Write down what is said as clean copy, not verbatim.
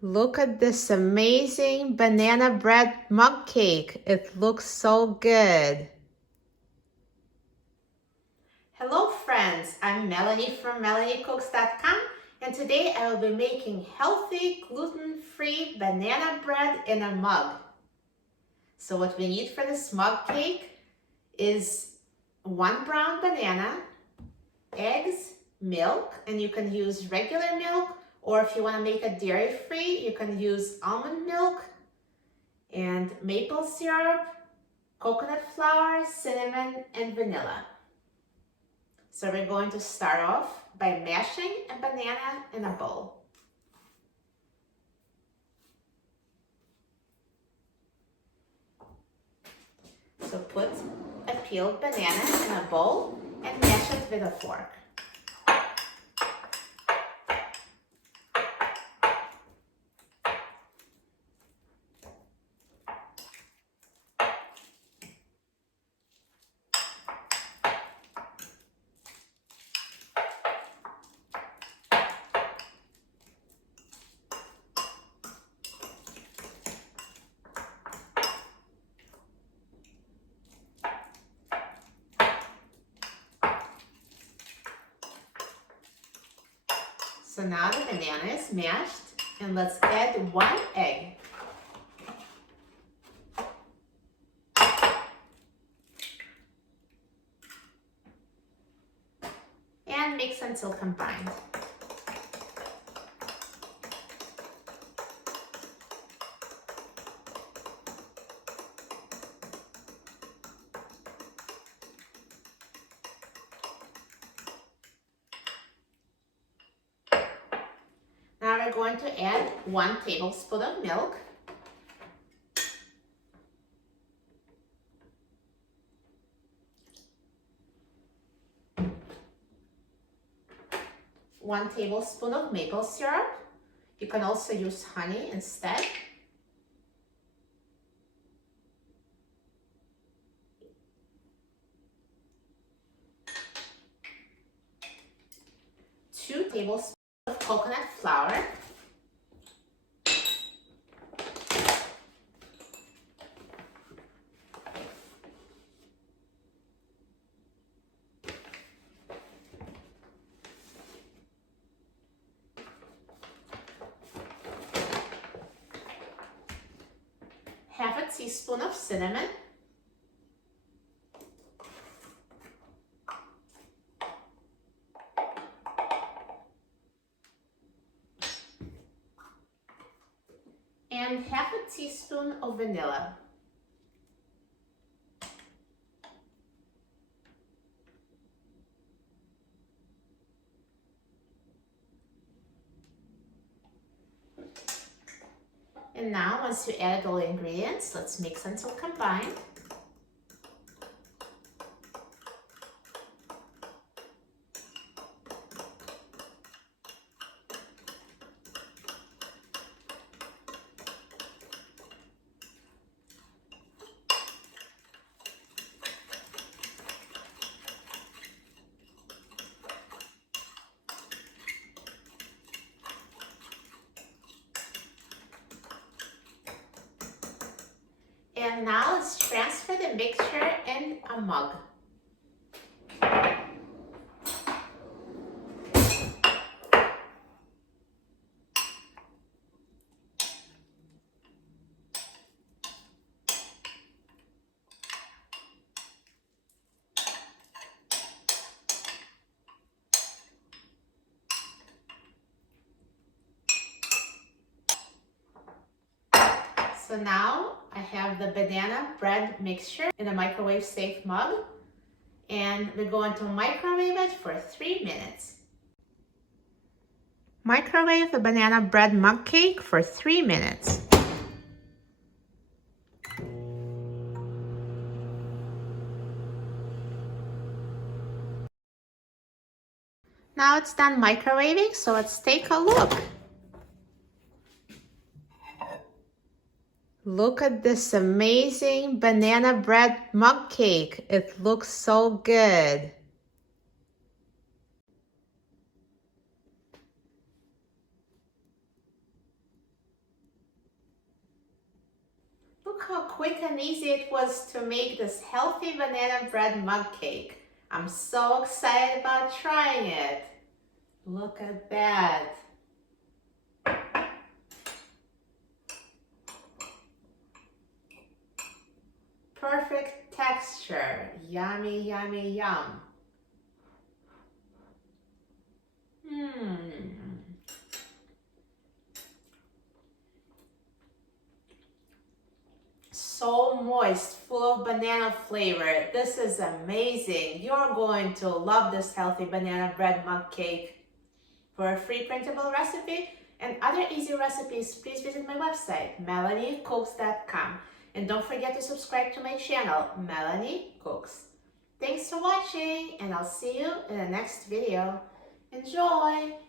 Look at this amazing banana bread mug cake. It looks so good. Hello friends, I'm Melanie from melaniecooks.com, and today I will be making healthy gluten-free banana bread in a mug. So what we need for this mug cake is 1 brown banana, eggs, milk, and you can use regular milk, or if you want to make it dairy-free, you can use almond milk, and maple syrup, coconut flour, cinnamon, and vanilla. So we're going to start off by mashing a banana in a bowl. So put a peeled banana in a bowl and mash it with a fork. So now the banana is mashed, and let's add 1 egg. And mix until combined. Now we're going to add 1 tablespoon of milk. One tablespoon of maple syrup. You can also use honey instead. Two tablespoons of coconut flour. Half a teaspoon of cinnamon. And half a teaspoon of vanilla. And now, once you add all the ingredients, let's mix until combined. And now let's transfer the mixture in a mug. So now I have the banana bread mixture in a microwave safe mug, and we're going to microwave it for 3 minutes. Microwave the banana bread mug cake for 3 minutes. Now it's done microwaving, so let's take a look. Look at this amazing banana bread mug cake. It looks so good. how quick and easy it was to make this healthy banana bread mug cake. I'm so excited about trying it. Look at that. Perfect texture. Yummy, yummy, yum. So moist, full of banana flavor. This is amazing. You're going to love this healthy banana bread mug cake. For a free printable recipe and other easy recipes, please visit my website, melaniecooks.com. And don't forget to subscribe to my channel, Melanie Cooks. Thanks for watching, and I'll see you in the next video. Enjoy!